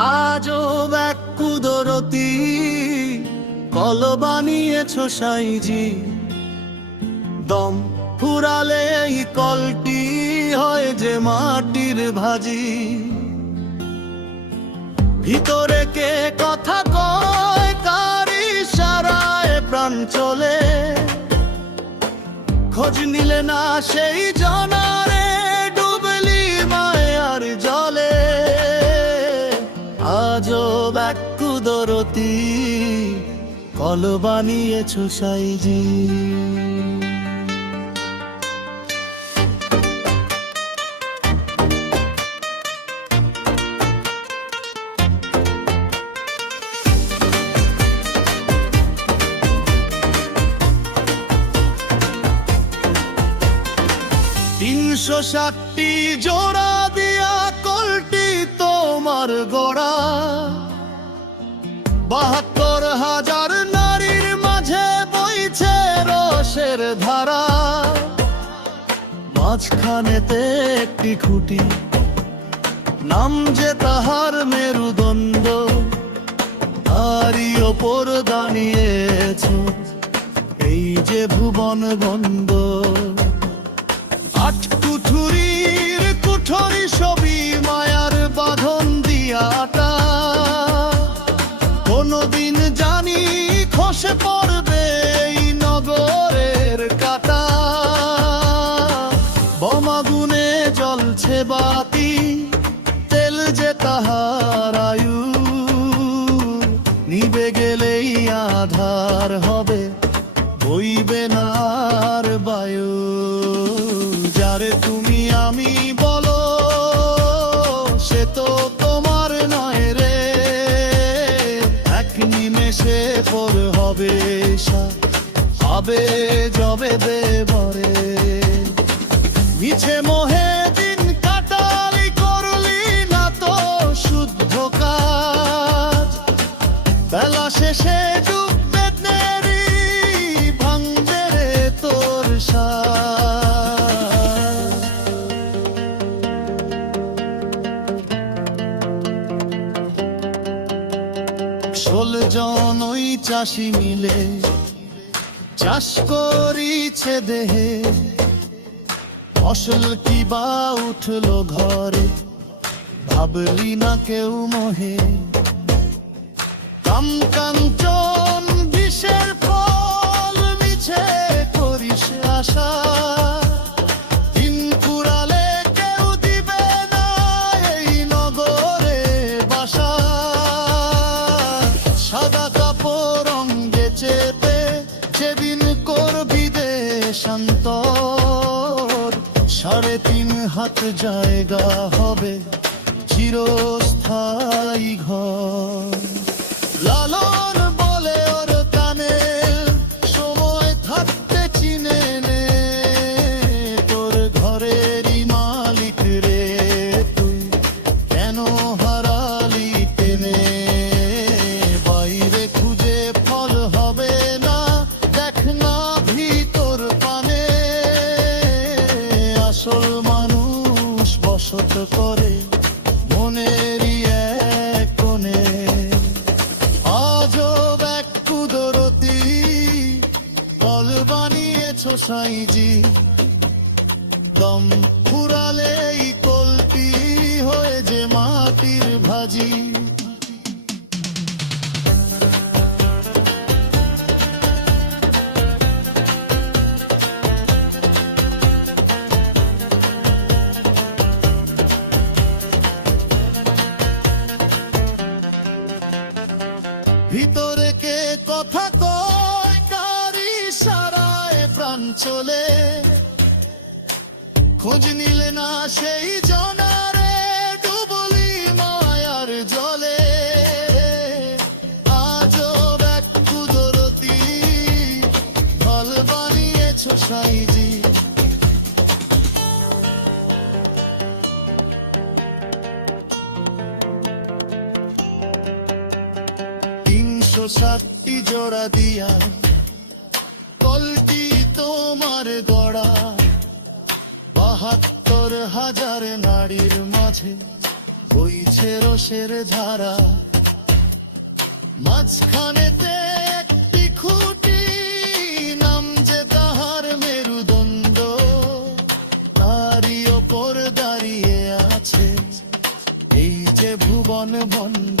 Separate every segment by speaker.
Speaker 1: আজও এক কুদরতি কল বানিয়েছ সাইজি। দম ফুরালে এই কলটি হয় যে মাটির ভাজি। ভিতরে কে কথা কয়, কারি সারায় প্রাণ চলে। খোঁজ নিলে না সেই জনারে কুদরতি কল বানিয়েছ সাইজি। তিনশো ষাটটি জোড়া দিয়া কলটি তোমার গোড়া। বাহাত্তর হাজার নারীর মাঝে বইছে রসের ধারা। মাঝখানেতে একটি খুঁটি, নাম যে তাহার মেরুদণ্ড, তারই ওপর দাঁড়িয়েছ এই যে ভুবন বন্ধ পর হবে সা হবে জবে দেবরে। মিছে মোহে দিন কাটালি, করলি না তো শুদ্ধ কাজ। বেলা শেষে ষোল জন ওই চাষি মিলে, চাষ করিছে দেহে। ফসল কি বা উঠল ঘরে, ভাবলি না কেউ মহে। কাম কাঞ্চন বিষের সাড়ে তিন হাত জায়গা হবে চিরস্থায়ী ঘর। লালন বসত করে মনেরই এক কোণে। আজও এক কুদরতি কল বানিয়েছ সাইজি। দম ফুরালেই কল্পি হয়ে যে মাটির ভাজি। কথা কয়, কারি সারায় প্রাণ চলে। খোঁজ নিলে না সেই জনারে, ডুবলি মায়ার জলে। আজও এক কুদরতি ফল বানিয়েছ সাইজি। তিনশো ষাটটি জোড়া দিয়া, কলটি তোমার গড়া। বাহাত্তর হাজার নারীর মাঝে বই বইছে রসের ধারা। মাঝখানেতে একটি খুঁটি, নাম যে তাহার মেরুদণ্ড। তারই ওপর দাঁড়িয়ে আছে এই যে ভুবন ভণ্ড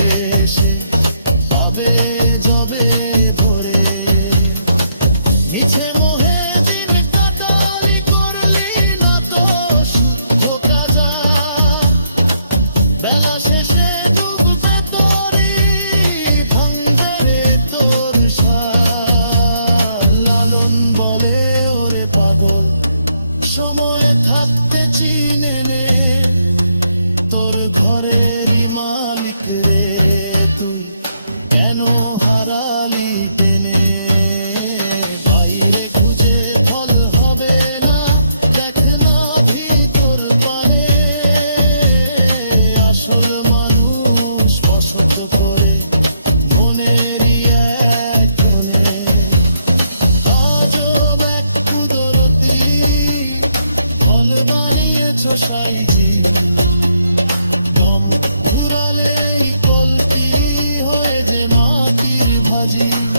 Speaker 1: হবে পাবে যবে ধরে মিছে মোহে তোর ঘরেরই মালিক রে তুই কেন হারালি টেনে? বাইরে খুঁজে ফল হবে না, দেখ না ভিতর পানে। আসল মানুষ বসত করে মনেরই এক আজব এক কুদরতি ফল বানিয়েছ সাইজি। ঘুরালে কলকি হয়ে যে মাটির ভাজি।